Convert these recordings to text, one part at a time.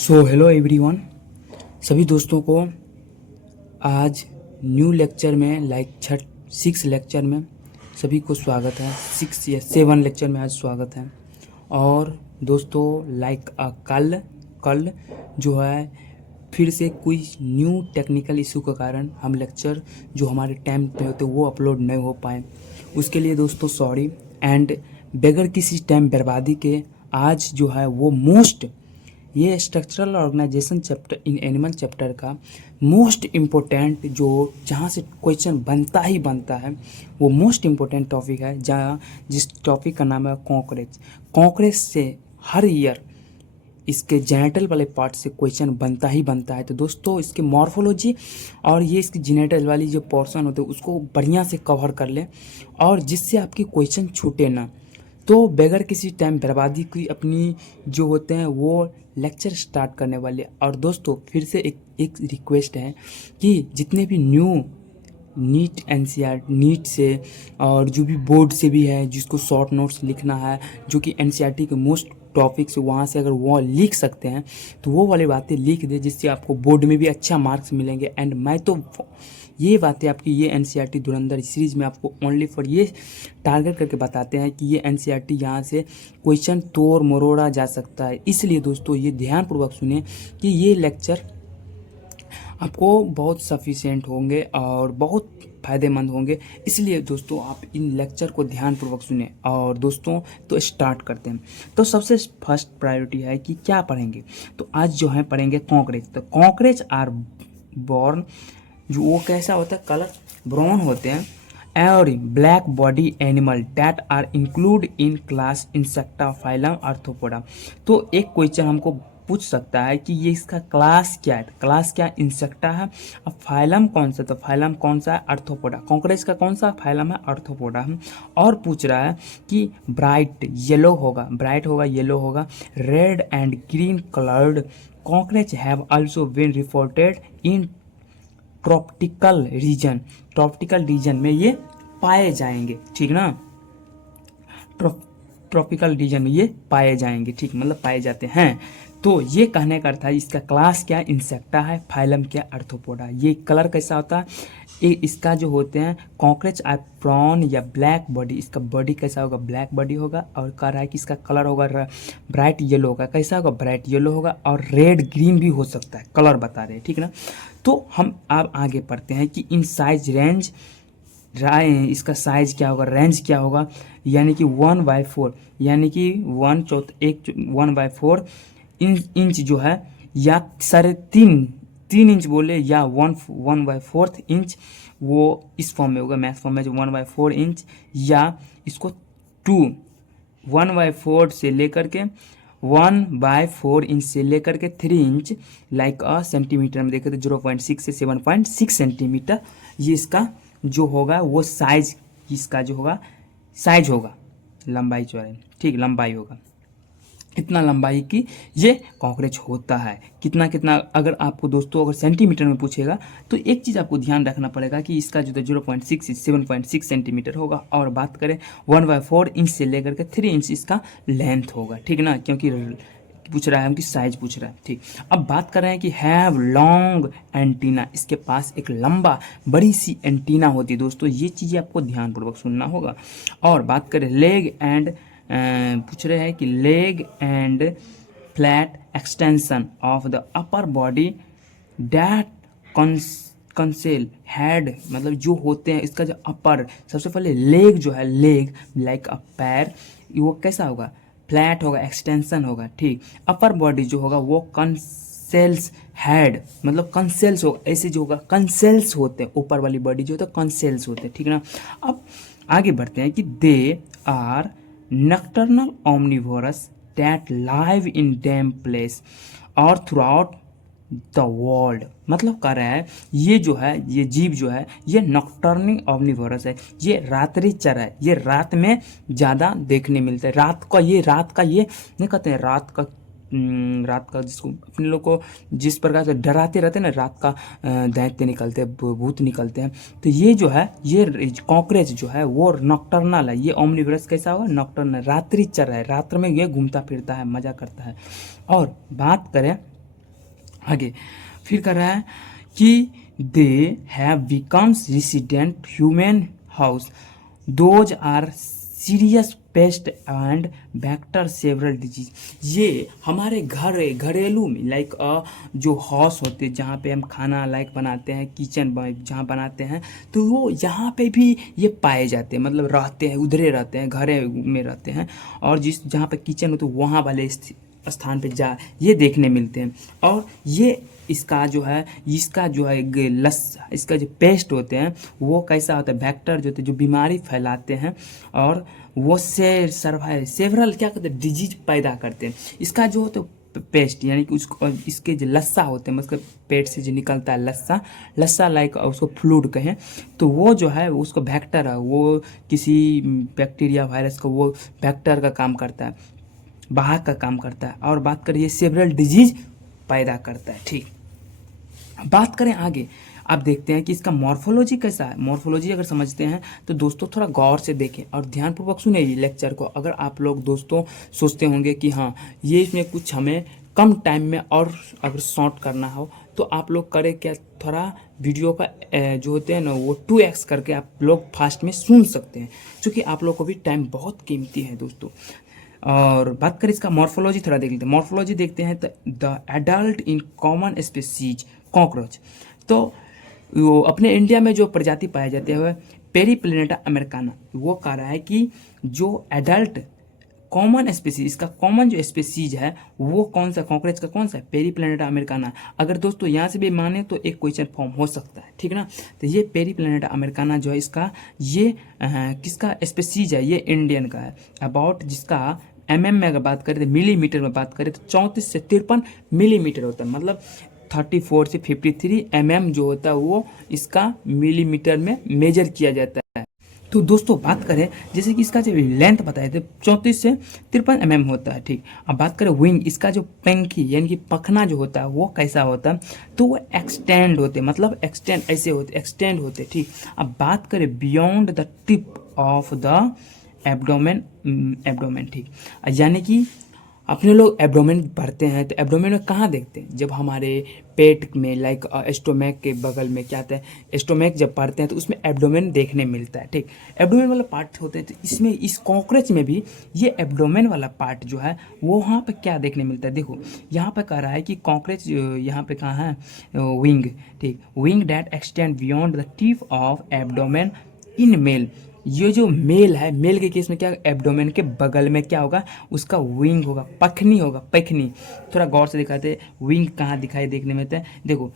So hello everyone, सभी दोस्तों को आज न्यू लेक्चर में छठ 6 लेक्चर में सभी को स्वागत है। 6 या 7 लेक्चर में आज स्वागत है। और दोस्तों कल जो है फिर से कोई न्यू टेक्निकल इशू के कारण हम लेक्चर जो हमारे टाइम पे होते वो अपलोड नहीं हो पाए। उसके लिए दोस्तों सॉरी। एंड बगैर किसी टाइम बर्बादी के आज जो है वो ये structural organisation chapter in animal chapter का मोस्ट इम्पोर्टेंट जो जहाँ से क्वेश्चन बनता ही बनता है वो मोस्ट इम्पोर्टेंट टॉपिक है, जहाँ जिस टॉपिक का नाम है कॉकरेच से हर ईयर इसके जेनेटल वाले पार्ट से क्वेश्चन बनता ही बनता है। तो दोस्तों इसके मॉर्फोलॉजी और ये इसकी जेनेटल वाली जो पोर्शन होते हैं उसको बढ़िया से कवर कर लें और जिससे आपकी क्वेश्चन छूटे ना। तो बगैर किसी टाइम बर्बादी की अपनी जो होते हैं वो लेक्चर स्टार्ट करने वाले। और दोस्तों फिर से एक रिक्वेस्ट है कि जितने भी न्यू नीट एनसीईआरटी नीट से और जो भी बोर्ड से भी है जिसको शॉर्ट नोट्स लिखना है जो कि एनसीईआरटी के मोस्ट टॉपिक्स वहाँ से अगर वो लिख सकते हैं तो वो वाली बातें लिख दे जिससे आपको बोर्ड में भी अच्छा मार्क्स मिलेंगे। एंड मैं तो ये बातें आपकी ये एनसीईआरटी धुरंधर सीरीज में आपको ओनली फॉर ये टारगेट करके बताते हैं कि ये एनसीईआरटी यहाँ से क्वेश्चन तोड़ मरोड़ा जा सकता है। इसलिए दोस्तों ये ध्यानपूर्वक सुने कि ये लेक्चर आपको बहुत सफिशिएंट होंगे और बहुत फ़ायदेमंद होंगे। इसलिए दोस्तों आप इन लेक्चर को ध्यानपूर्वक सुने। और दोस्तों तो स्टार्ट करते हैं। तो सबसे फर्स्ट प्रायोरिटी है कि क्या पढ़ेंगे। तो आज जो है पढ़ेंगे कॉकरेच। तो कॉकरेच आर बॉर्न जो वो कैसा होता है, कलर ब्राउन होते हैं और black body animal that are include in class insecta phylum arthropoda. तो एक क्वेश्चन हमको पूछ सकता है कि ये इसका क्लास क्या है। क्लास क्या इंसेक्टा है। अब फाइलम कौन सा, तो फाइलम कौन सा है, आर्थ्रोपोडा। कॉकरेच का कौन सा फाइलम है, आर्थ्रोपोडा है। और पूछ रहा है कि ब्राइट होगा येलो होगा red and green coloured cockroach have also been reported in tropical region में ये पाए जाएंगे, ठीक ना। ट्रॉपिकल रीजन में ये पाए जाएंगे, ठीक, मतलब पाए जाते हैं। तो ये कहने का अर्थ है इसका क्लास क्या इंसेक्टा है, फाइलम क्या आर्थ्रोपोडा। ये कलर कैसा होता है, इसका जो होते हैं कॉकरेच आर ब्राउन या ब्लैक बॉडी। इसका बॉडी कैसा होगा, ब्लैक बॉडी होगा। और कह रहा है कि इसका कलर होगा ब्राइट येलो होगा। कैसा होगा, ब्राइट येलो होगा। और रेड ग्रीन भी हो सकता है, कलर बता रहे हैं, ठीक ना। तो हम अब आगे पढ़ते हैं कि इन साइज रेंज इसका साइज क्या होगा, रेंज क्या होगा, यानी कि 1/4 यानी कि 1/4 इंच जो है या 3.5 इंच बोले या 1/4 इंच वो इस फॉर्म में होगा। मैथ फॉर्म में जो 1/4 इंच या इसको 1/4 से लेकर के 1/4 इंच से लेकर के 3 इंच लाइक सेंटीमीटर में देखें तो 0.6 से 7.6 सेंटीमीटर ये इसका जो होगा वो साइज इसका जो होगा साइज होगा, लंबाई चौड़ाई, ठीक, लंबाई होगा। इतना लंबाई की ये कॉकरेच होता है। कितना अगर आपको दोस्तों अगर सेंटीमीटर में पूछेगा तो एक चीज़ आपको ध्यान रखना पड़ेगा कि इसका जो 0.6 से 7.6 सेंटीमीटर होगा। और बात करें 1/4 इंच से लेकर के 3 इंच इसका लेंथ होगा, ठीक ना, क्योंकि पूछ रहा है हम कि साइज पूछ रहा है, ठीक। अब बात कर रहे हैं कि हैव लॉन्ग एंटीना, इसके पास एक लंबा बड़ी सी एंटीना होती है। दोस्तों ये चीज़ें आपको ध्यानपूर्वक सुनना होगा। और बात करें लेग एंड पूछ रहे हैं कि leg and flat extension of the upper body that cancel head, मतलब जो होते हैं इसका जो अपर सबसे पहले लेग जो है, लेग लाइक अ पैर, वो कैसा होगा, फ्लैट होगा, एक्सटेंशन होगा, ठीक। अपर बॉडी जो होगा वो कंसेल्स हेड, मतलब कंसेल्स होगा, ऐसे जो होगा कंसेल्स होते हैं, ऊपर वाली बॉडी जो होता है कंसेल्स होते हैं, ठीक ना। अब आगे बढ़ते हैं कि they are nocturnal omnivorous that live in damp place और थ्रूआउट द वर्ल्ड। मतलब कह रहा है ये जो है ये जीव जो है ये नॉकटर्नल ओमनिवोरस है, ये रात्रिचर है, ये रात में ज़्यादा देखने मिलता है। रात का ये नहीं कहते हैं रात का जिसको अपने लोग को जिस प्रकार से डराते रहते हैं ना, रात का दैत्य निकलते हैं, भूत निकलते हैं। तो ये जो है ये कॉकरेच जो है वो नॉकटर्नल है। ये ओमनिवोरस कैसा होगा, नॉकटर्नल, रात्रिचर है, रात्र में ये घूमता फिरता है, मजा करता है। और बात करें आगे फिर कर रहा है कि they have becomes resident human house, those are serious pest and vector several disease. ये हमारे घरेलू में लाइक जो हाउस होते हैं जहाँ पे हम खाना लाइक बनाते हैं, किचन जहाँ बनाते हैं, तो वो यहाँ पे भी ये पाए जाते हैं, मतलब रहते हैं, उधरे रहते हैं, घरे में रहते हैं। और जिस जहाँ पे किचन होते वहाँ वाले स्थान पे जा ये देखने मिलते हैं। और ये इसका जो है लस्सा, इसका जो पेस्ट होते हैं वो कैसा होता है, बैक्टर जो होते हैं जो बीमारी फैलाते हैं, और वो सेवरल क्या करते हैं, डिजीज पैदा करते हैं। इसका जो होता है पेस्ट यानी कि उसको इसके जो लस्सा होते हैं, मतलब पेट से जो निकलता है लस्सा लाइक उसको फ्लूइड कहें, तो वो जो है उसको बैक्टर है, वो किसी बैक्टीरिया वायरस को वो बैक्टर का काम करता है, बाहर का काम करता है। और बात करिए सेवरल डिजीज पैदा करता है। ठीक, बात करें आगे, आप देखते हैं कि इसका मॉर्फोलॉजी कैसा है। मॉर्फोलॉजी अगर समझते हैं तो दोस्तों थोड़ा गौर से देखें और ध्यानपूर्वक सुने ये लेक्चर को। अगर आप लोग दोस्तों सोचते होंगे कि हाँ ये इसमें कुछ हमें कम टाइम में और अगर शॉर्ट करना हो तो आप लोग करें क्या, थोड़ा वीडियो का जो होते हैं ना वो 2x करके आप लोग फास्ट में सुन सकते हैं, क्योंकि आप लोग को भी टाइम बहुत कीमती है दोस्तों। और बात करें इसका मॉर्फोलॉजी थोड़ा देख लेते हैं। मॉर्फोलॉजी देखते हैं तो the adult in common species cockroach, तो वो अपने इंडिया में जो प्रजाति पाए जाते हैं पेरीप्लेनेटा अमेरिकाना, वो कह रहा है कि जो एडल्ट कॉमन स्पीसीज, इसका कॉमन जो स्पीसीज है वो कौन सा, कॉकरोच का कौन सा है, पेरीप्लेनेटा अमेरिकाना। अगर दोस्तों यहाँ से भी माने तो एक क्वेश्चन फॉर्म हो सकता है, ठीक ना। तो ये पेरीप्लेनेटा अमेरिकाना जो है इसका ये किसका स्पीसीज है, ये इंडियन का है। अबाउट जिसका में अगर बात करें तो मिलीमीटर में बात करें तो 34 से 53 मिलीमीटर होता है, मतलब 34 से 53 जो होता है वो इसका मिलीमीटर में मेजर किया जाता है। तो दोस्तों बात करें जैसे कि इसका जो लेंथ बताए थे 34 से 53 होता है। ठीक, अब बात करें विंग, इसका जो पंखी यानी कि पखना जो होता है वो कैसा होता है, तो वो एक्सटेंड होते, मतलब एक्सटेंड ऐसे होते, एक्सटेंड होते। ठीक, अब बात करें beyond the tip of the abdomen. ठीक, यानी कि अपने लोग एब्डोमेन पढ़ते हैं तो एब्डोमेन में कहाँ देखते हैं, जब हमारे पेट में लाइक स्टोमैक के बगल में क्या आता है, स्टोमैक जब पढ़ते हैं तो उसमें एब्डोमेन देखने मिलता है। ठीक, एब्डोमेन वाला पार्ट होते हैं, तो इसमें इस कॉकरोच में भी ये एब्डोमेन वाला पार्ट जो है वो वहाँ पे क्या देखने मिलता है। देखो यहाँ पे कह रहा है कि कॉकरोच यहाँ पे कहाँ है, विंग। ठीक, wing that extend beyond the tip of abdomen in male. ये जो मेल है, मेल के केस में क्या, एब्डोमेन के बगल में क्या होगा, उसका विंग होगा, पखनी होगा, पखनी। थोड़ा गौर से दिखाते हैं विंग कहाँ दिखाई देखने में है। देखो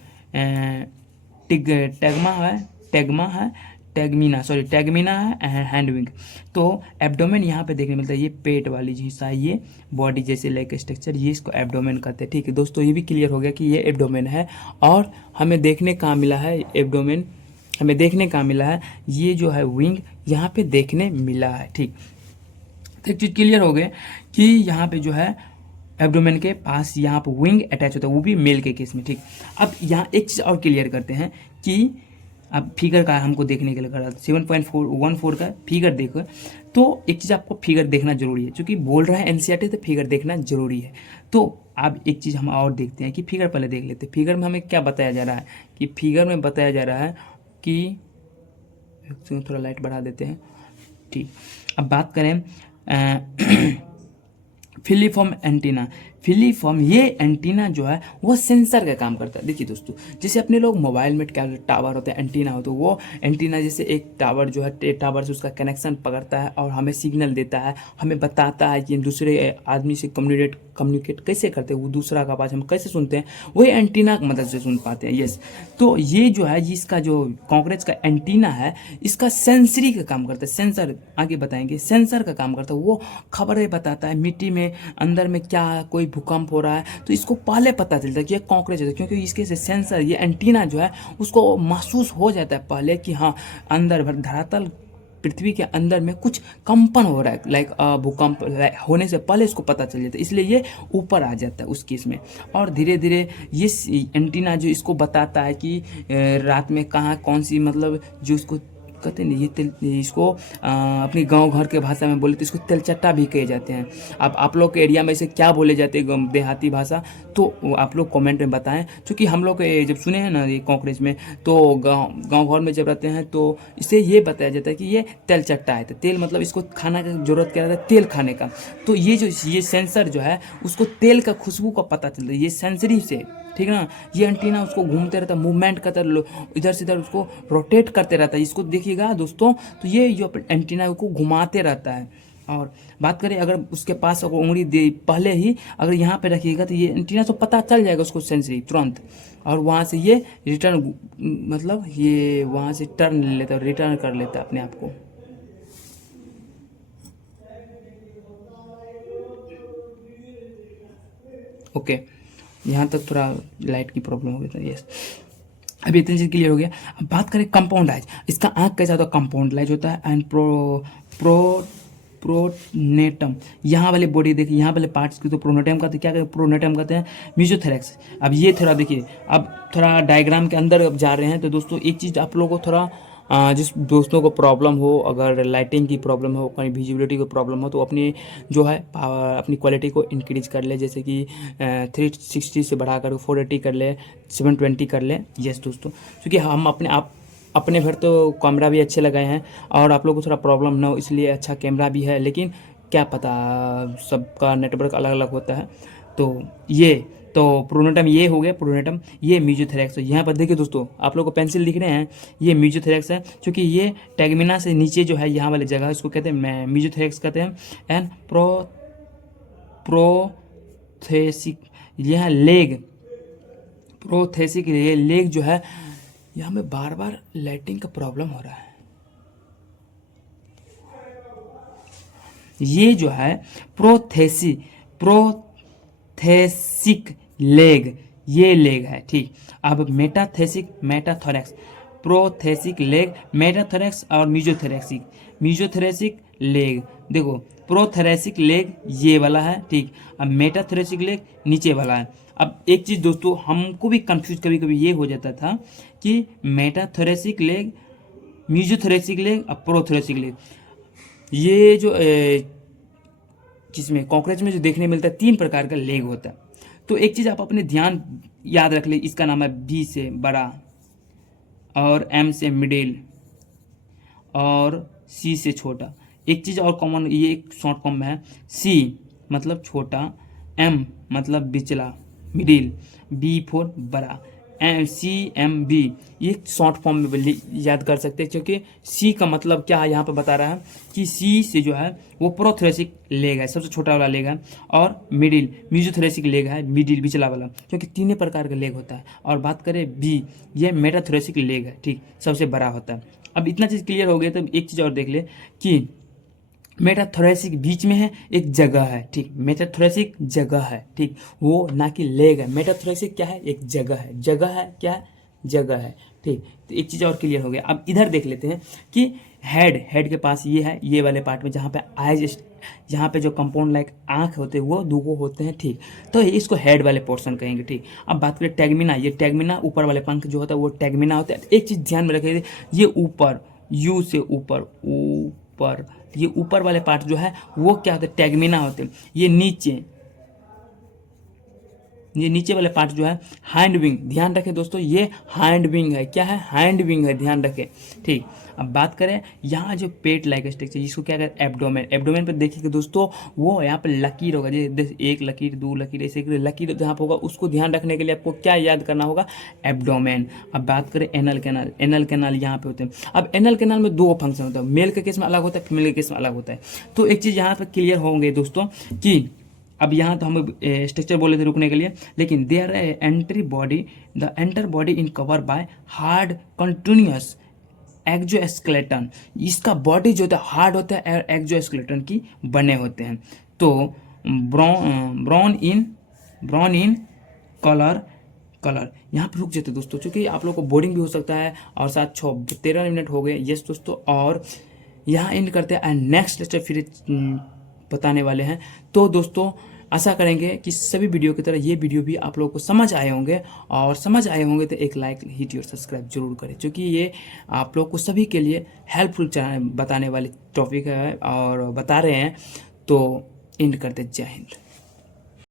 टैगमिना है हैंड विंग। तो एब्डोमेन यहाँ पे देखने मिलता है, ये पेट वाली हिस्सा है, ये बॉडी जैसे लाइक स्ट्रक्चर, ये इसको एब्डोमेन कहते हैं। ठीक है दोस्तों, ये भी क्लियर हो गया कि ये एब्डोमेन है। और हमें देखने कहाँ मिला है एब्डोमेन, हमें देखने का मिला है ये जो है विंग यहाँ पे देखने मिला है। ठीक, तो एक चीज़ क्लियर हो गए कि यहाँ पे जो है एब्डोमेन के पास यहाँ पे विंग अटैच होता है, वो भी मेल के केस में। ठीक, अब यहाँ एक चीज़ और क्लियर करते हैं कि अब फिगर का हमको देखने के लिए करा 7.14 का फिगर देखो, तो एक चीज़ आपको फिगर देखना जरूरी है, क्योंकि बोल रहा है एनसीईआरटी तो फिगर देखना जरूरी है। तो अब एक चीज़ हम और देखते हैं कि फिगर पहले देख लेते हैं। फिगर में हमें क्या बताया जा रहा है कि फिगर में बताया जा रहा है कि थोड़ा लाइट बढ़ा देते हैं। ठीक, अब बात करें फिलीफॉर्म एंटीना। फिलीफॉर्म ये एंटीना जो है वो सेंसर का काम करता है। देखिए दोस्तों, जैसे अपने लोग मोबाइल में क्या टावर होता है, एंटीना हो, तो वो एंटीना जैसे एक टावर जो है, टावर से उसका कनेक्शन पकड़ता है और हमें सिग्नल देता है, हमें बताता है कि दूसरे आदमी से कम्युनिकेट कैसे करते हैं, वो दूसरा का आवाज़ हम कैसे सुनते हैं, वही एंटीना की मदद से सुन पाते हैं। यस, तो ये जो है इसका जो कॉकरोच का एंटीना है, इसका सेंसरी का काम करता है। सेंसर आगे बताएंगे, सेंसर का काम करता है, वो खबरें बताता है मिट्टी में अंदर में क्या कोई भूकंप हो रहा है तो इसको पहले पता चलता है कि ये कॉकरोच है, क्योंकि इसके से सेंसर, ये एंटीना जो है उसको महसूस हो जाता है पहले कि हाँ अंदर धरातल पृथ्वी के अंदर में कुछ कंपन हो रहा है, लाइक भूकंप होने से पहले इसको पता चल जाता है, इसलिए ये ऊपर आ जाता है उस केस में। और धीरे धीरे ये एंटीना जो इसको बताता है कि रात में कहाँ कौन सी, मतलब जो इसको कहते हैं ये तेल, इसको अपनी गांव घर के भाषा में बोले तो इसको तेलचट्टा भी कहे जाते हैं। अब आप लोग के एरिया में इसे क्या बोले जाते हैं देहाती भाषा, तो आप लोग कमेंट में बताएं। क्योंकि हम लोग जब सुने हैं ना ये कॉकरेज में, तो गाँव घर में जब रहते हैं तो इसे ये बताया जाता है कि ये तेलचट्टा है। तो तेल मतलब इसको खाना की जरूरत क्या रहता है, तेल खाने का। तो ये सेंसर जो है उसको तेल का खुशबू का पता चलता है, ये सेंसरी से, ठीक है ना। ये एंटीना उसको घूमते रहता है, मूवमेंट करता है, इधर से इधर उसको रोटेट करते रहता है। इसको देखिएगा दोस्तों, तो ये जो एंटीना को घुमाते रहता है। और बात करें अगर उसके पास अगर उंगली दे पहले ही अगर यहाँ पे रखिएगा तो ये एंटीना तो पता चल जाएगा उसको सेंसरी तुरंत, और वहाँ से ये रिटर्न, मतलब ये वहाँ से टर्न ले लेता है, रिटर्न कर लेता है अपने आप को। ओके, यहाँ तक थोड़ा लाइट की प्रॉब्लम हो गई था। यस, अभी इतनी चीज़ क्लियर हो गया। अब बात करें कंपाउंड आइज, इसका आँख कैसा होता है, कंपाउंड लाइज होता है। एंड प्रोनेटम, यहाँ वाले बॉडी देखिए, यहाँ वाले पार्ट्स की तो प्रोनेटम कहते हैं। क्या कहते हैं, प्रोनेटम कहते हैं मेसोथेरेक्स। अब ये थोड़ा देखिए, अब थोड़ा डायग्राम के अंदर अब जा रहे हैं। तो दोस्तों एक चीज़ आप लोगों को थोड़ा जिस दोस्तों को प्रॉब्लम हो, अगर लाइटिंग की प्रॉब्लम हो, कहीं विजिबिलिटी की प्रॉब्लम हो, तो अपनी जो है अपनी क्वालिटी को इंक्रीज कर ले। जैसे कि 360 से बढ़ाकर 480 कर ले, 720 कर ले। यस दोस्तों, क्योंकि हम अपने भर तो कैमरा भी अच्छे लगाए हैं, और आप लोगों को थोड़ा प्रॉब्लम ना हो इसलिए अच्छा कैमरा भी है। लेकिन क्या पता, सबका नेटवर्क अलग अलग होता है। तो ये तो प्रोनेटम ये हो गया, प्रोनेटम ये मेसोथेरेक्स। यहाँ पर देखिए दोस्तों, आप लोग को पेंसिल दिख रहे हैं, ये मेसोथेरेक्स है। क्योंकि ये टैगमिना से नीचे जो है यहाँ वाली जगह, इसको कहते हैं मेसोथेरेक्स कहते हैं। एंड प्रोथेसिक, यह लेग, प्रोथेसिक ये लेग जो है, यहाँ में बार बार लाइटिंग का प्रॉब्लम हो रहा है। ये जो है प्रोथेसिक लेग, ये लेग है, ठीक। अब मेटाथोरैक्स, प्रोथेसिक लेग, मेटाथोरैक्स और मेसोथेरेसिक लेग। देखो, प्रोथेरेसिक लेग ये वाला है, ठीक। अब मेटाथोरेसिक लेग नीचे वाला है। अब एक चीज़ दोस्तों, हमको भी कंफ्यूज कभी कभी ये हो जाता था कि मेटाथोरेसिक लेग, मेसोथोरेसिक लेग और प्रोथोरेसिक लेग, ये जो जिसमें कॉकरोच में जो देखने मिलता है 3 प्रकार का लेग होता है। तो एक चीज़ आप अपने ध्यान याद रख ले, इसका नाम है बी से बड़ा, और एम से मिडिल, और सी से छोटा। एक चीज़ और कॉमन, ये एक शॉर्ट फॉर्म में है, सी मतलब छोटा, एम मतलब बिचला मिडिल, बी फॉर बड़ा, CMB, ये शॉर्ट फॉर्म में याद कर सकते हैं। क्योंकि सी का मतलब क्या है यहाँ पर बता रहा है कि सी से जो है वो प्रोथोरेसिक लेग है, सबसे छोटा वाला लेग है, और मिडिल मेसोथोरेसिक लेग है, मिडिल बिचला वाला, क्योंकि 3 प्रकार का लेग होता है। और बात करें बी, ये मेटाथोरेसिक लेग है, ठीक, सबसे बड़ा होता है। अब इतना चीज़ क्लियर हो गया, तो एक चीज़ और देख ले कि मेटाथोरेसिक बीच में है, एक जगह है, ठीक, मेटाथोरेसिक जगह है, ठीक, वो ना कि लेग है। मेटाथोरेसिक क्या है, एक जगह है, जगह है, क्या है, जगह है, ठीक। तो एक चीज़ और क्लियर हो गया। अब इधर देख लेते हैं कि हेड के पास ये है, ये वाले पार्ट में जहाँ पे आइज, यहाँ पे जो कंपाउंड लाइक आँख होते हैं वो 2 होते हैं, ठीक। तो इसको हेड वाले पोर्शन कहेंगे, ठीक। अब बात करें टैगमिना, ये टैगमिना ऊपर वाले पंख जो होता है वो टैगमिना होता है। एक चीज़ ध्यान में रखिए, ये ऊपर, यू से ऊपर, ये ऊपर वाले पार्ट जो है वो क्या होते हैं, टैगमिना होते हैं। ये नीचे वाले पार्ट जो है हैंड विंग, ध्यान रखें दोस्तों, ये हैंड विंग है, क्या है, हैंड विंग है, ध्यान रखें, ठीक। अब बात करें यहाँ जो पेट लाइक स्ट्रक्चर, जिसको क्या कहते हैं, एब्डोमेन पे देखिए दोस्तों, वो यहाँ पे लकीर होगा, जैसे 1 लकीर 2 लकीर, ऐसे लकीर जहाँ पे होगा उसको ध्यान रखने के लिए आपको क्या याद करना होगा, एब्डोमेन। अब बात करें एनल कैनाल यहाँ पे होते हैं। अब एनल कैनाल में 2 फंक्शन होता है, मेल के केस में अलग होता है, फीमेल के केस में अलग होता है। तो एक चीज़ यहाँ पे क्लियर होंगे दोस्तों कि अब यहाँ तो हम स्ट्रक्चर बोले थे रुकने के लिए, लेकिन their the entire body in cover by hard continuous exoskeleton. इसका बॉडी जो होता है हार्ड होता है, एक्सोस्केलेटन की बने होते हैं। तो ब्राउन इन कलर यहाँ पर रुक जाते दोस्तों, क्योंकि आप लोग को बोरिंग भी हो सकता है। और साथ 13 मिनट हो गए, यस दोस्तों, और यहाँ एंड करते हैं। नेक्स्ट लेक्चर फिर बताने वाले हैं। तो दोस्तों आशा करेंगे कि सभी वीडियो की तरह ये वीडियो भी आप लोगों को समझ आए होंगे, और समझ आए होंगे तो एक लाइक हिट और सब्सक्राइब जरूर करें, क्योंकि ये आप लोग को सभी के लिए हेल्पफुल बताने वाली टॉपिक है और बता रहे हैं। तो एंड करते, जय हिंद।